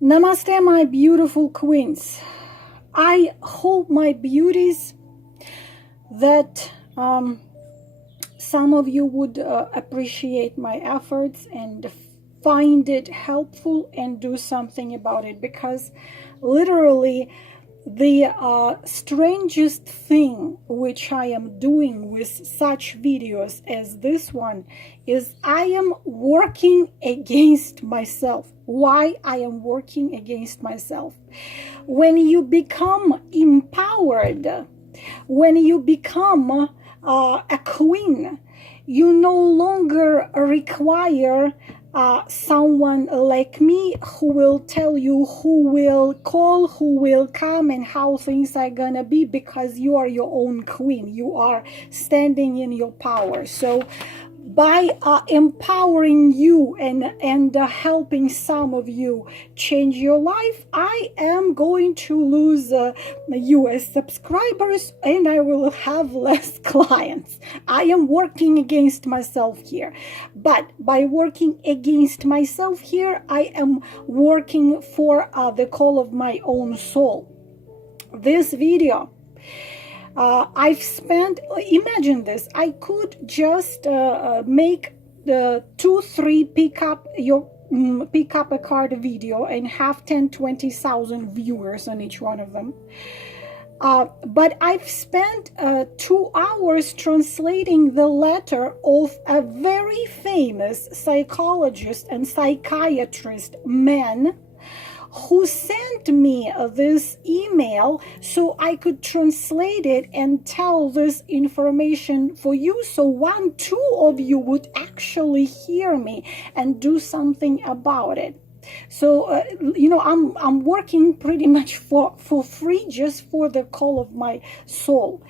Namaste, my beautiful queens. I hope, my beauties, that some of you would appreciate my efforts and find it helpful and do something about it, because literally the strangest thing which I am doing with such videos as this one is I am working against myself. Why I am working against myself? When you become empowered, when you become a queen, you no longer require someone like me who will tell you who will call, who will come, and how things are gonna be, because you are your own queen. You are standing in your power. So by empowering you and helping some of you change your life, I am going to lose you as subscribers, and I will have less clients. I am working against myself here. But by working against myself here, I am working for the call of my own soul. This video, I've spent, imagine this, I could just make the 2-3 pick up a card video and have 10-20,000 viewers on each one of them. But I've spent 2 hours translating the letter of a very famous psychologist and psychiatrist man who sent me this email so I could translate it and tell this information for you, so 1-2 of you would actually hear me and do something about it. So I'm working pretty much for free, just for the call of my soul.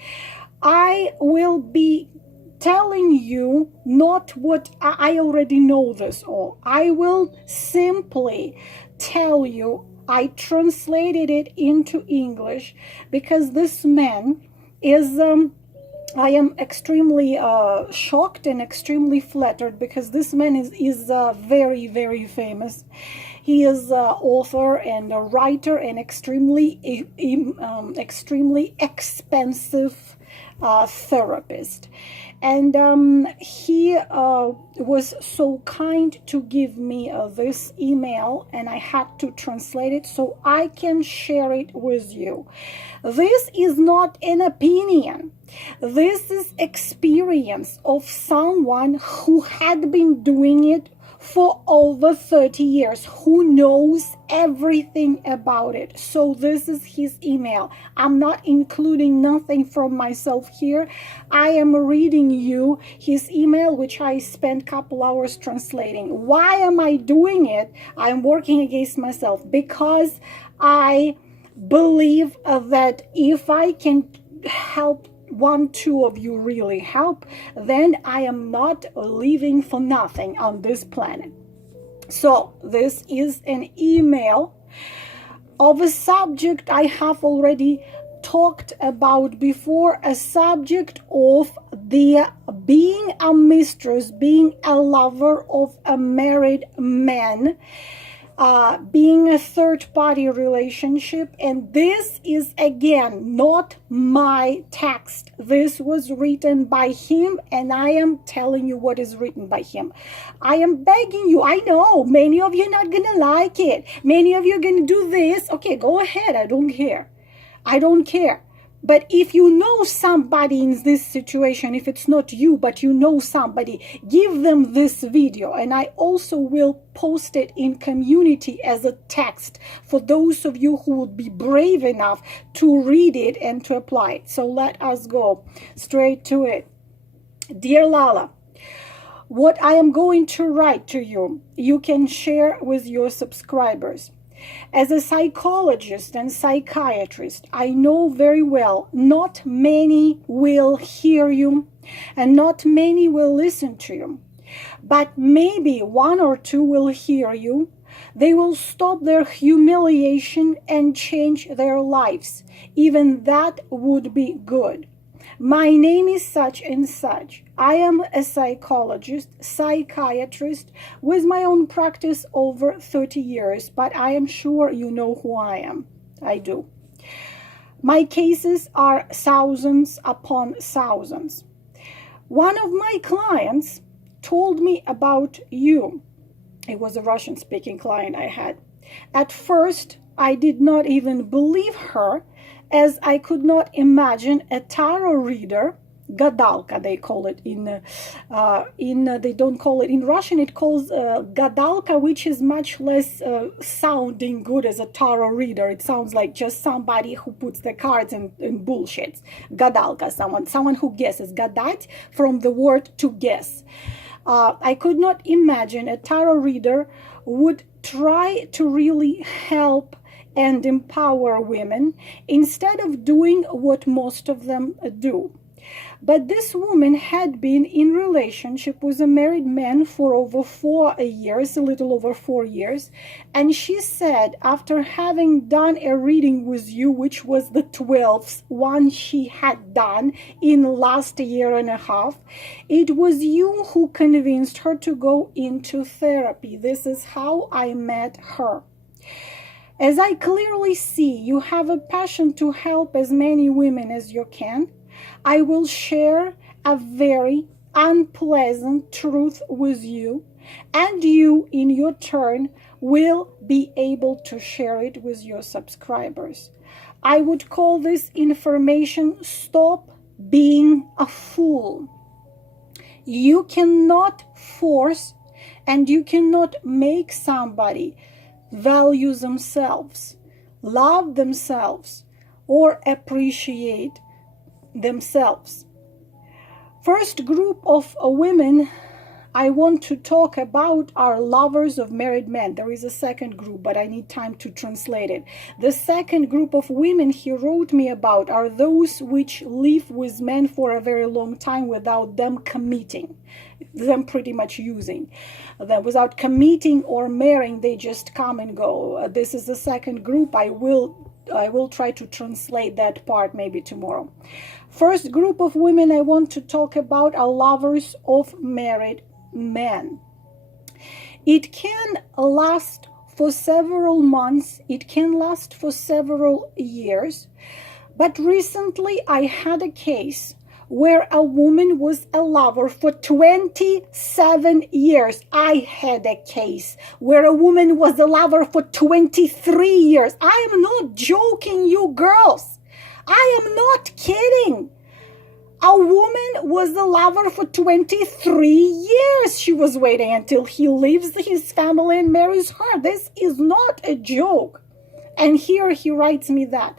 I will be telling you not what I already know this all. I will simply tell you I translated it into English because this man is I am extremely shocked and extremely flattered, because this man is very, very famous. He is an author and a writer and extremely expensive therapist. And he was so kind to give me this email, and I had to translate it so I can share it with you. This is not an opinion. This is experience of someone who had been doing it for over 30 years, who knows everything about it. So this is his email. I'm not including nothing from myself here. I am reading you his email, which I spent a couple hours translating. Why am I doing it? I'm working against myself because I believe that if I can help 1-2 of you really help, then I am not living for nothing on this planet. So this is an email of a subject I have already talked about before, a subject of the being a mistress, being a lover of a married man, being a third-party relationship. And this is, again, not my text. This was written by him, and I am telling you what is written by him. I am begging you. I know many of you are not gonna like it. Many of you are gonna do this. Okay, go ahead. I don't care. I don't care. But if you know somebody in this situation, if it's not you, but you know somebody, give them this video. And I also will post it in community as a text for those of you who would be brave enough to read it and to apply it. So let us go straight to it. Dear Lala, what I am going to write to you, you can share with your subscribers. As a psychologist and psychiatrist, I know very well not many will hear you and not many will listen to you. But maybe 1 or 2 will hear you. They will stop their humiliation and change their lives. Even that would be good. My name is such and such. I am a psychologist, psychiatrist with my own practice over 30 years, but I am sure you know who I am. I do. My cases are thousands upon thousands. One of my clients told me about you. It was a Russian-speaking client I had. At first, I did not even believe her, as I could not imagine a tarot reader, gadalka they call it they don't call it in Russian, it calls gadalka, which is much less sounding good as a tarot reader. It sounds like just somebody who puts the cards in bullshits. Gadalka, someone who guesses. Gadat from the word to guess. I could not imagine a tarot reader would try to really help and empower women instead of doing what most of them do. But this woman had been in relationship with a married man for over 4 years, a little over 4 years. And she said, after having done a reading with you, which was the 12th one she had done in the last year and a half, it was you who convinced her to go into therapy. This is how I met her. As I clearly see, you have a passion to help as many women as you can. I will share a very unpleasant truth with you, and you, in your turn, will be able to share it with your subscribers. I would call this information "Stop Being a Fool." You cannot force and you cannot make somebody value themselves, love themselves, or appreciate themselves. First group of women I want to talk about are lovers of married men. There is a second group, but I need time to translate it. The second group of women he wrote me about are those which live with men for a very long time without them committing, them pretty much using them. Without committing or marrying, they just come and go. This is the second group. I will try to translate that part maybe tomorrow. First group of women I want to talk about are lovers of married men. It can last for several months, it can last for several years, but recently I had a case where a woman was a lover for 27 years. I had a case where a woman was a lover for 23 years. I am not joking, you girls. I am not kidding. A woman was a lover for 23 years. She was waiting until he leaves his family and marries her. This is not a joke. And here he writes me that.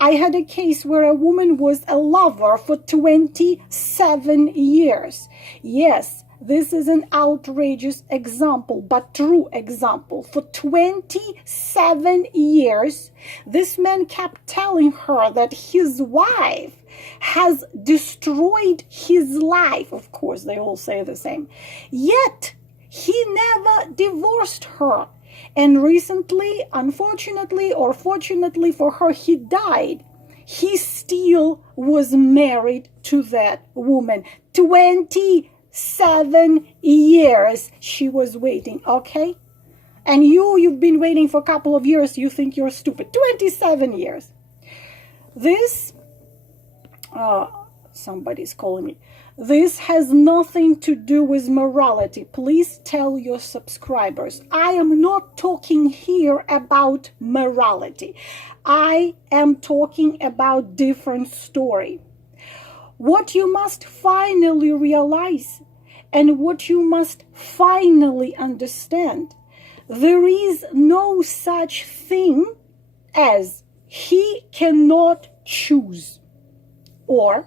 I had a case where a woman was a lover for 27 years. Yes, this is an outrageous example, but true example. For 27 years, this man kept telling her that his wife has destroyed his life. Of course, they all say the same. Yet, he never divorced her. And recently, unfortunately or fortunately for her, he died. He still was married to that woman. 27 years she was waiting, okay? And you've been waiting for a couple of years, you think you're stupid. 27 years. This, somebody's calling me. This has nothing to do with morality. Please tell your subscribers. I am not talking here about morality. I am talking about different story. What you must finally realize and what you must finally understand, there is no such thing as he cannot choose, or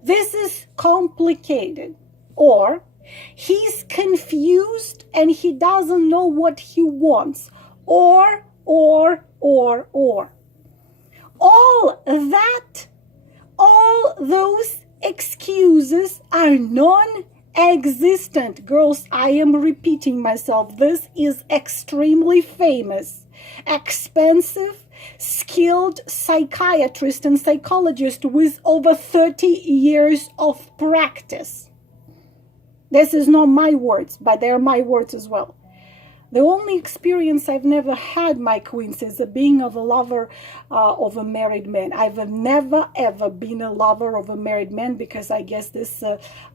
this is complicated, or he's confused and he doesn't know what he wants, or. All those excuses are non-existent. Girls, I am repeating myself. This is extremely famous, expensive, skilled psychiatrist and psychologist with over 30 years of practice. This is not my words, but they're my words as well. The only experience I've never had, my queens, is being of a lover of a married man. I've never ever been a lover of a married man, because I guess this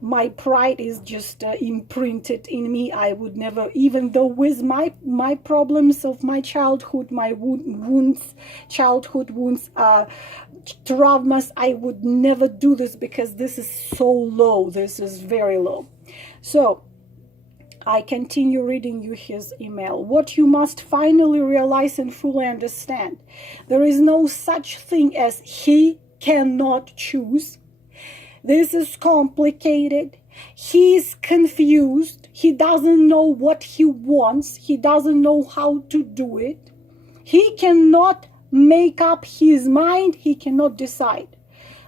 my pride is just imprinted in me. I would never, even though with my problems of my childhood, my childhood wounds, traumas, I would never do this, because this is so low. This is very low. So I continue reading you his email. What you must finally realize and fully understand: there is no such thing as he cannot choose. This is complicated. He is confused. He doesn't know what he wants. He doesn't know how to do it. He cannot make up his mind. He cannot decide.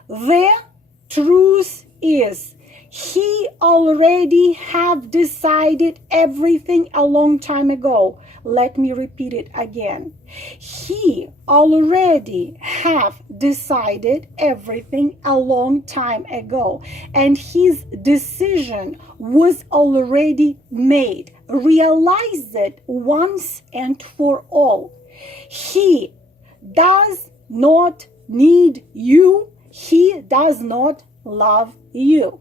The truth is, he already have decided everything a long time ago. Let me repeat it again. He already have decided everything a long time ago, and his decision was already made. Realize it once and for all. He does not need you. He does not love you.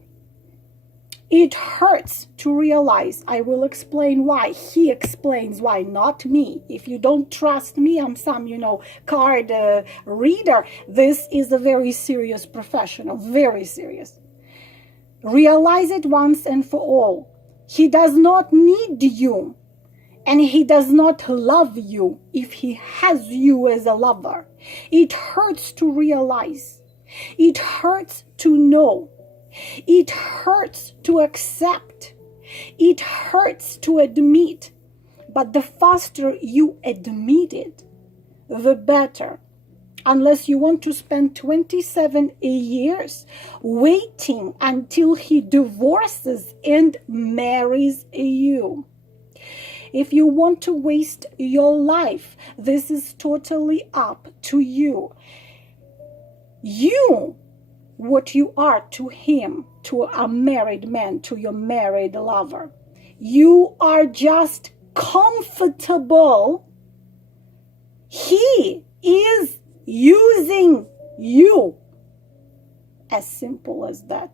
It hurts to realize. I will explain why. He explains why, not me. If you don't trust me, I'm some, card reader. This is a very serious professional, very serious. Realize it once and for all. He does not need you, and he does not love you if he has you as a lover. It hurts to realize. It hurts to know. It hurts to accept. It hurts to admit. But the faster you admit it, the better. Unless you want to spend 27 years waiting until he divorces and marries you. If you want to waste your life, this is totally up to you. What you are to him, to a married man, to your married lover. You are just comfortable. He is using you. As simple as that.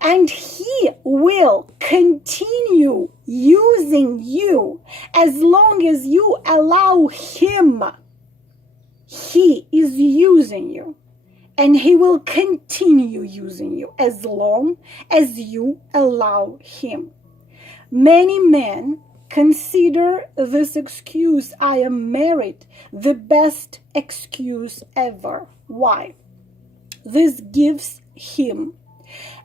And he will continue using you as long as you allow him. He is using you. And he will continue using you as long as you allow him. Many men consider this excuse, I am married, the best excuse ever. Why? This gives him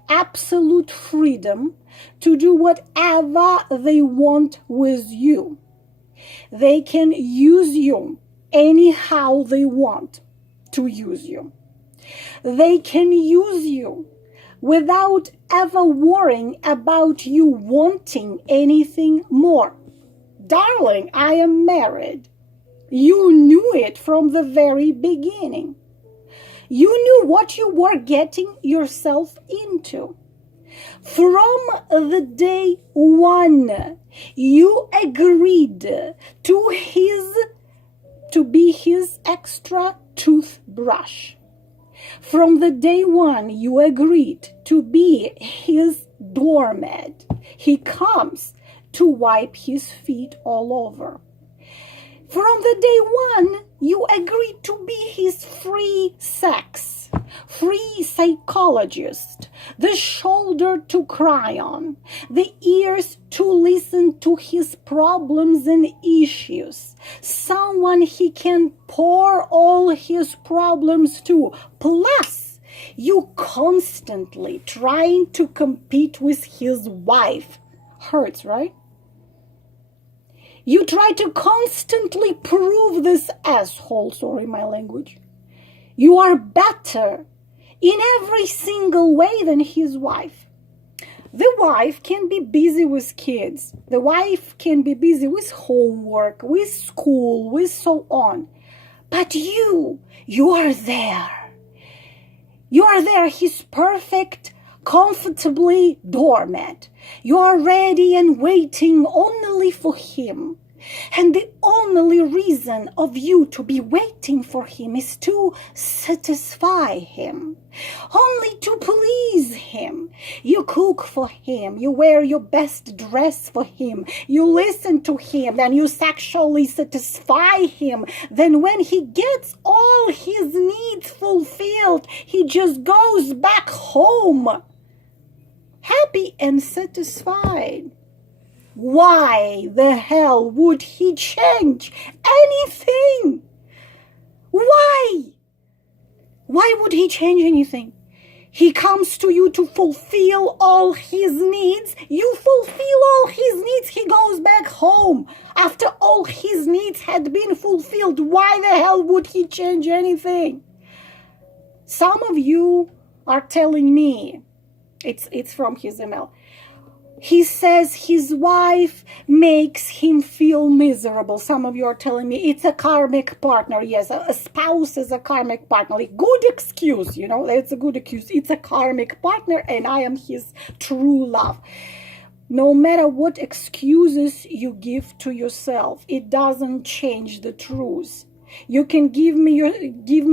absolute freedom to do whatever they want with you. They can use you anyhow they want to use you. They can use you without ever worrying about you wanting anything more. Darling, I am married. You knew it from the very beginning. You knew what you were getting yourself into. From the day one, you agreed to be his extra toothbrush. From the day one, you agreed to be his doormat. He comes to wipe his feet all over. From the day one, you agreed to be his free sex, free psychologist, the shoulder to cry on, the ears to listen to his problems and issues, someone he can pour all his problems to. Plus, you constantly trying to compete with his wife. Hurts, right? You try to constantly prove this asshole, sorry my language, you are better in every single way than his wife. The wife can be busy with kids. The wife can be busy with homework, with school, with so on. But you are there. You are there. He's perfect, comfortably doormat. You are ready and waiting only for him. And the only reason of you to be waiting for him is to satisfy him, only to please him. You cook for him, you wear your best dress for him, you listen to him, then you sexually satisfy him. Then when he gets all his needs fulfilled, he just goes back home, happy and satisfied. Why the hell would he change anything? Why? Why would he change anything? He comes to you to fulfill all his needs. You fulfill all his needs. He goes back home after all his needs had been fulfilled. Why the hell would he change anything? Some of you are telling me, it's from his email. He says his wife makes him feel miserable. Some of you are telling me it's a karmic partner. Yes, a spouse is a karmic partner. Like, good excuse, you know, it's a good excuse. It's a karmic partner and I am his true love. No matter what excuses you give to yourself, it doesn't change the truth. You can give me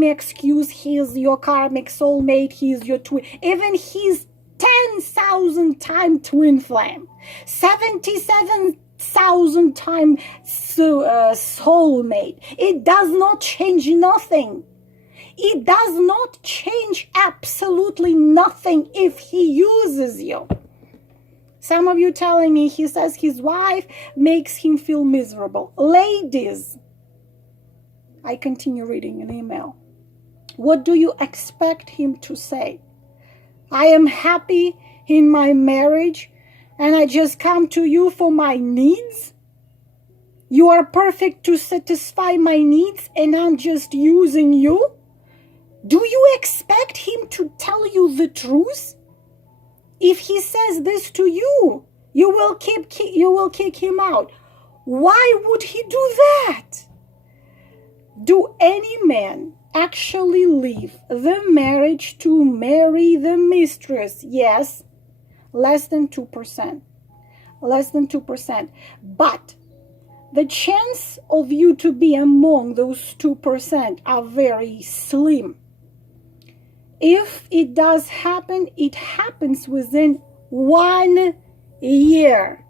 excuse, he's your karmic soulmate, he's your twin. Even he's 10,000 time twin flame, 77,000 time soulmate. It does not change nothing. It does not change absolutely nothing if he uses you. Some of you telling me he says his wife makes him feel miserable. Ladies, I continue reading an email. What do you expect him to say? I am happy in my marriage and I just come to you for my needs? You are perfect to satisfy my needs and I'm just using you? Do you expect him to tell you the truth? If he says this to you, you will kick him out. Why would he do that? Do any man actually leave the marriage to marry the mistress? Yes, less than 2%. Less than 2%. But the chance of you to be among those 2% are very slim. If it does happen, it happens within 1 year.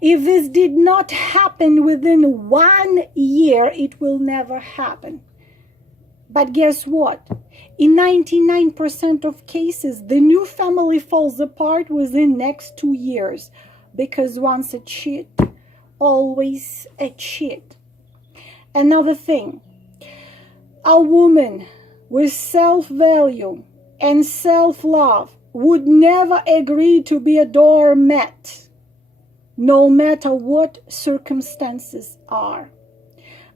If this did not happen within 1 year, it will never happen. But guess what? In 99% of cases, the new family falls apart within next 2 years. Because once a cheat, always a cheat. Another thing, a woman with self-value and self-love would never agree to be a doormat, no matter what circumstances are.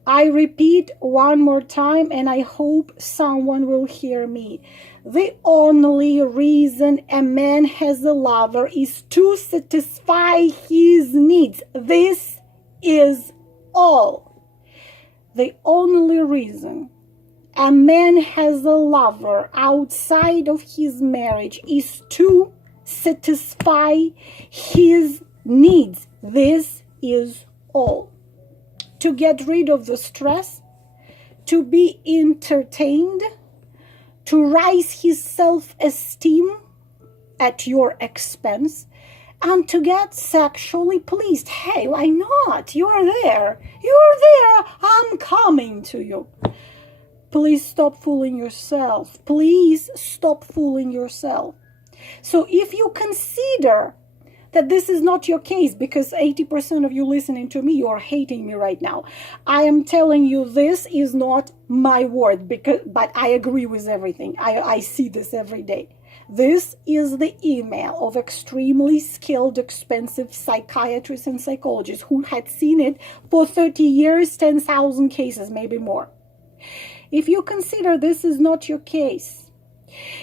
I repeat one more time, and I hope someone will hear me. The only reason a man has a lover is to satisfy his needs. This is all. The only reason a man has a lover outside of his marriage is to satisfy his needs. This is all. To get rid of the stress, to be entertained, to rise his self-esteem at your expense, and to get sexually pleased. Hey, why not? You're there. You're there. I'm coming to you. Please stop fooling yourself. Please stop fooling yourself. So if you consider that this is not your case, because 80% of you listening to me, you are hating me right now. I am telling you this is not my word, but I agree with everything. I see this every day. This is the email of extremely skilled, expensive psychiatrists and psychologists who had seen it for 30 years, 10,000 cases, maybe more. If you consider this is not your case,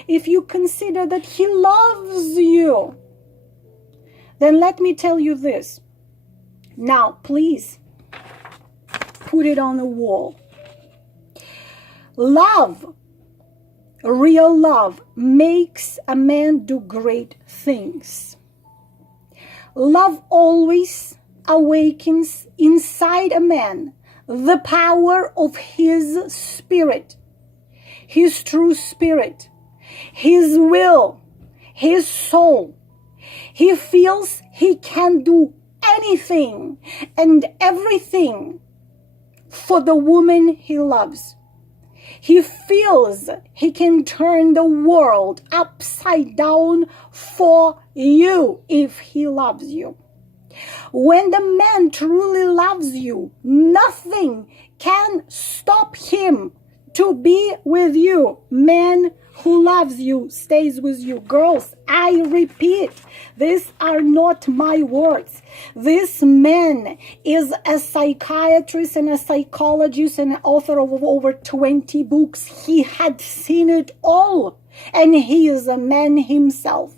if you consider that he loves you, then let me tell you this. Now, please put it on the wall. Love, real love, makes a man do great things. Love always awakens inside a man the power of his spirit, his true spirit, his will, his soul. He feels he can do anything and everything for the woman he loves. He feels he can turn the world upside down for you if he loves you. When the man truly loves you, nothing can stop him to be with you. Man who loves you stays with you. Girls, I repeat, these are not my words. This man is a psychiatrist and a psychologist and an author of over 20 books. He had seen it all, and he is a man himself.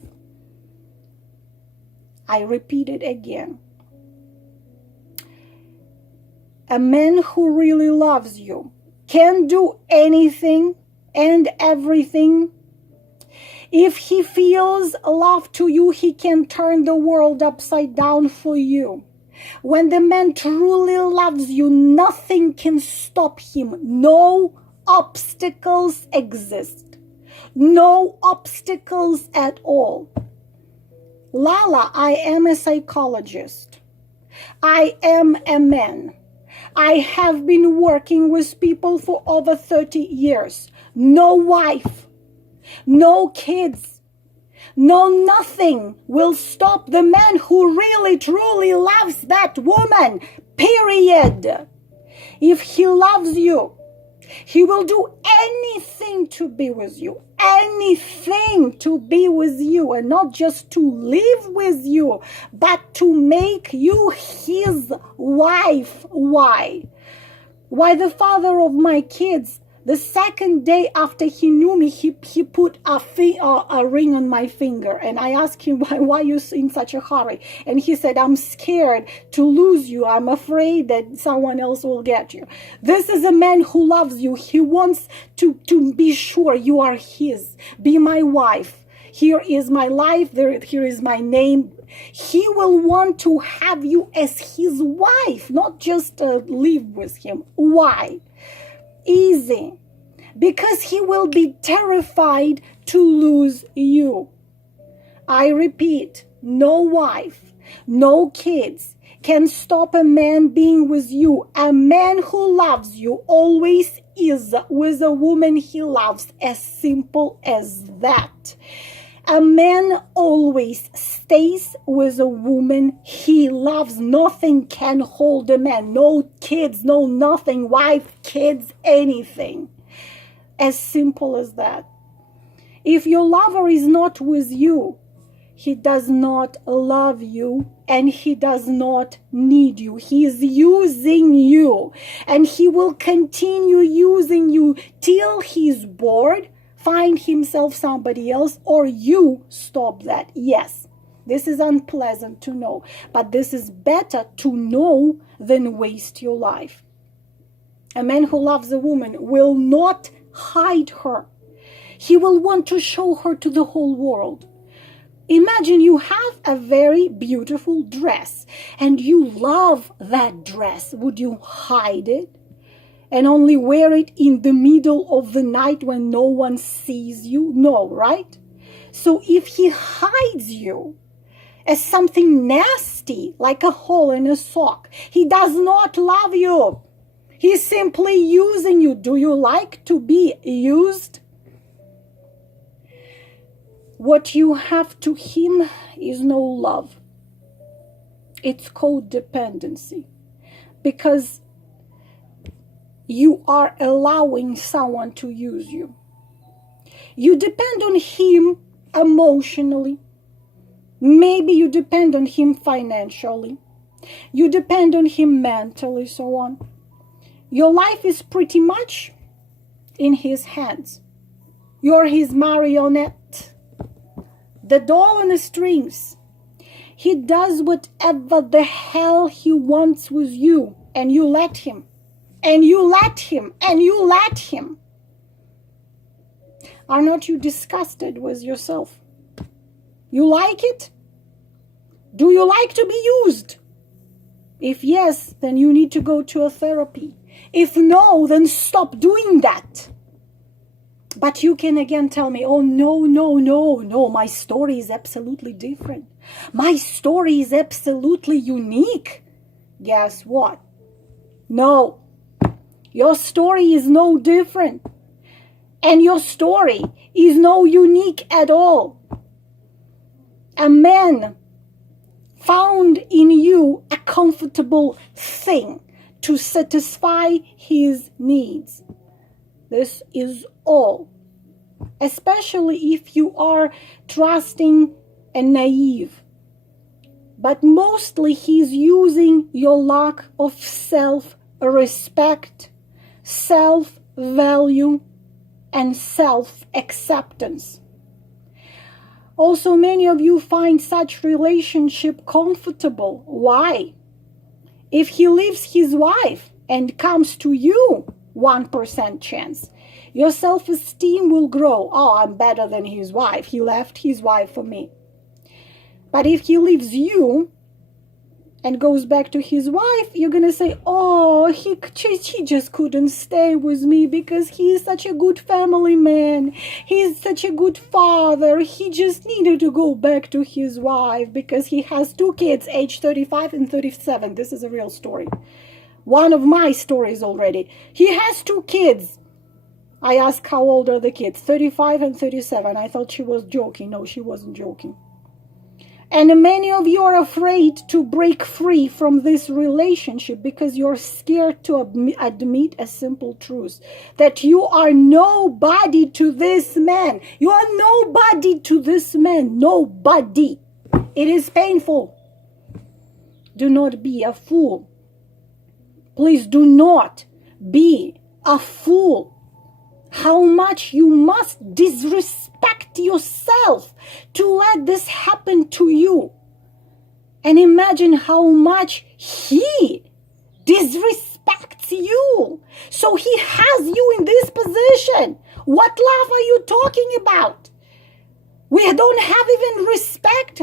I repeat it again. A man who really loves you can do anything and everything. If he feels love to you, he can turn the world upside down for you. When the man truly loves you, nothing can stop him. No obstacles exist. No obstacles at all. Lala, I am a psychologist. I am a man. I have been working with people for over 30 years. No wife, no kids, no nothing will stop the man who really truly loves that woman, period. If he loves you, he will do anything to be with you, anything to be with you, and not just to live with you, but to make you his wife. Why? Why the father of my kids, the second day after he knew me, he put a ring on my finger. And I asked him, why are you in such a hurry? And he said, I'm scared to lose you. I'm afraid that someone else will get you. This is a man who loves you. He wants to be sure you are his. Be my wife. Here is my life. Here is my name. He will want to have you as his wife, not just live with him. Why? Easy. Because he will be terrified to lose you. I repeat, no wife, no kids can stop a man being with you. A man who loves you always is with a woman he loves. As simple as that. A man always stays with a woman he loves. Nothing can hold a man. No kids, no nothing. Wife, kids, anything. As simple as that. If your lover is not with you, he does not love you and he does not need you. He is using you, and he will continue using you till he's bored, find himself somebody else, or you stop that. Yes, this is unpleasant to know, but this is better to know than waste your life. A man who loves a woman will not hide her. He will want to show her to the whole world. Imagine you have a very beautiful dress and you love that dress. Would you hide it and only wear it in the middle of the night when no one sees you? No, right? So if he hides you as something nasty, like a hole in a sock, he does not love you. He's simply using you. Do you like to be used? What you have to him is no love. It's codependency. Because you are allowing someone to use you. You depend on him emotionally. Maybe you depend on him financially. You depend on him mentally, so on. Your life is pretty much in his hands. You're his marionette. The doll on the strings. He does whatever the hell he wants with you, and you let him. And you let him. And you let him. Are not you disgusted with yourself? You like it? Do you like to be used? If yes, then you need to go to a therapy. If no, then stop doing that. But you can again tell me, oh, no, my story is absolutely different. My story is absolutely unique. Guess what? No, your story is no different. And your story is no unique at all. A man found in you a comfortable thing to satisfy his needs. This is all. Especially if you are trusting and naive. But mostly he's using your lack of self-respect, self-value, and self-acceptance. Also, many of you find such relationship comfortable. Why? If he leaves his wife and comes to you, 1% chance, your self-esteem will grow. Oh, I'm better than his wife. He left his wife for me. But if he leaves you and goes back to his wife, you're going to say, oh, he just couldn't stay with me because he is such a good family man. He's such a good father. He just needed to go back to his wife because he has 2 kids, age 35 and 37. This is a real story. One of my stories already. He has 2 kids. I asked how old are the kids? 35 and 37. I thought she was joking. No, she wasn't joking. And many of you are afraid to break free from this relationship because you're scared to admit a simple truth. That you are nobody to this man. You are nobody to this man. Nobody. It is painful. Do not be a fool. Please do not be a fool. How much you must disrespect yourself to let this happen to you. And imagine how much he disrespects you. So he has you in this position. What love are you talking about? We don't have even respect.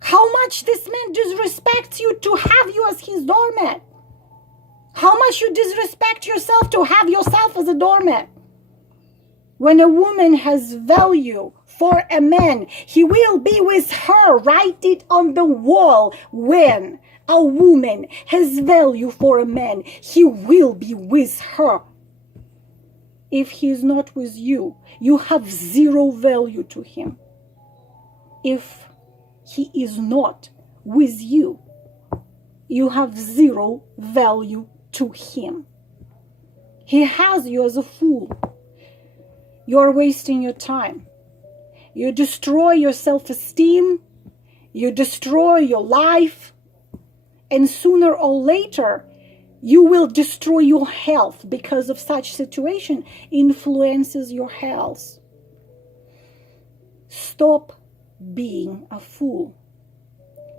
How much this man disrespects you to have you as his doormat. How much you disrespect yourself to have yourself as a doormat. When a woman has value for a man, he will be with her. Write it on the wall. When a woman has value for a man, he will be with her. If he is not with you, you have zero value to him. If he is not with you, you have zero value to him. He has you as a fool. You're wasting your time. You destroy your self-esteem. You destroy your life. And sooner or later, you will destroy your health because of such situation influences your health. Stop being a fool.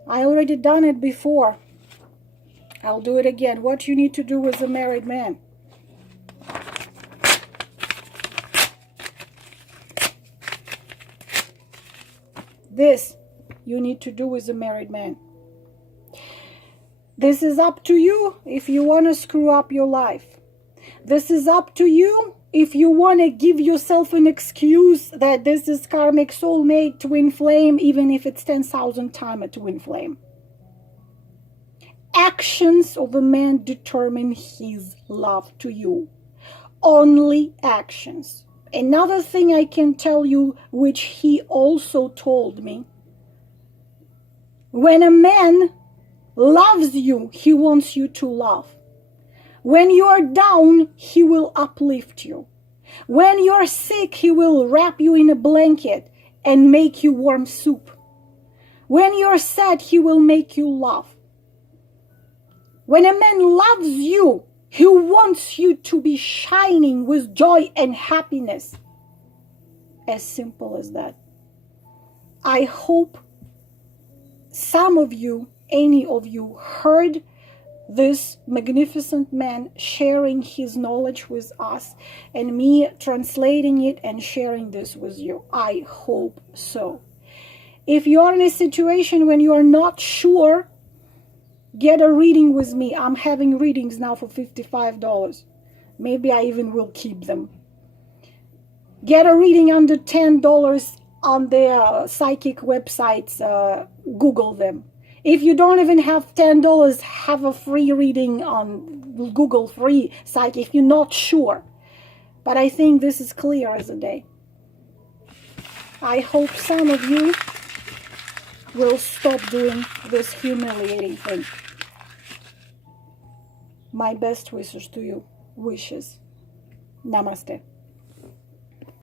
I already done it before. I'll do it again. What you need to do as a married man. This you need to do as a married man. This is up to you if you want to screw up your life. This is up to you if you want to give yourself an excuse that this is karmic soulmate twin flame, even if it's 10,000 times a twin flame. Actions of a man determine his love to you. Only actions. Another thing I can tell you, which he also told me. When a man loves you, he wants you to love. When you are down, he will uplift you. When you're sick, he will wrap you in a blanket and make you warm soup. When you're sad, he will make you laugh. When a man loves you, he wants you to be shining with joy and happiness. As simple as that. I hope some of you, any of you, heard this magnificent man sharing his knowledge with us and me translating it and sharing this with you. I hope so. If you're in a situation when you are not sure, get a reading with me. I'm having readings now for $55. Maybe I even will keep them. Get a reading under $10 on their psychic websites. Google them. If you don't even have $10, have a free reading on Google free psychic if you're not sure. But I think this is clear as a day. I hope some of you will stop doing this humiliating thing. My best wishes to you. Wishes. Namaste.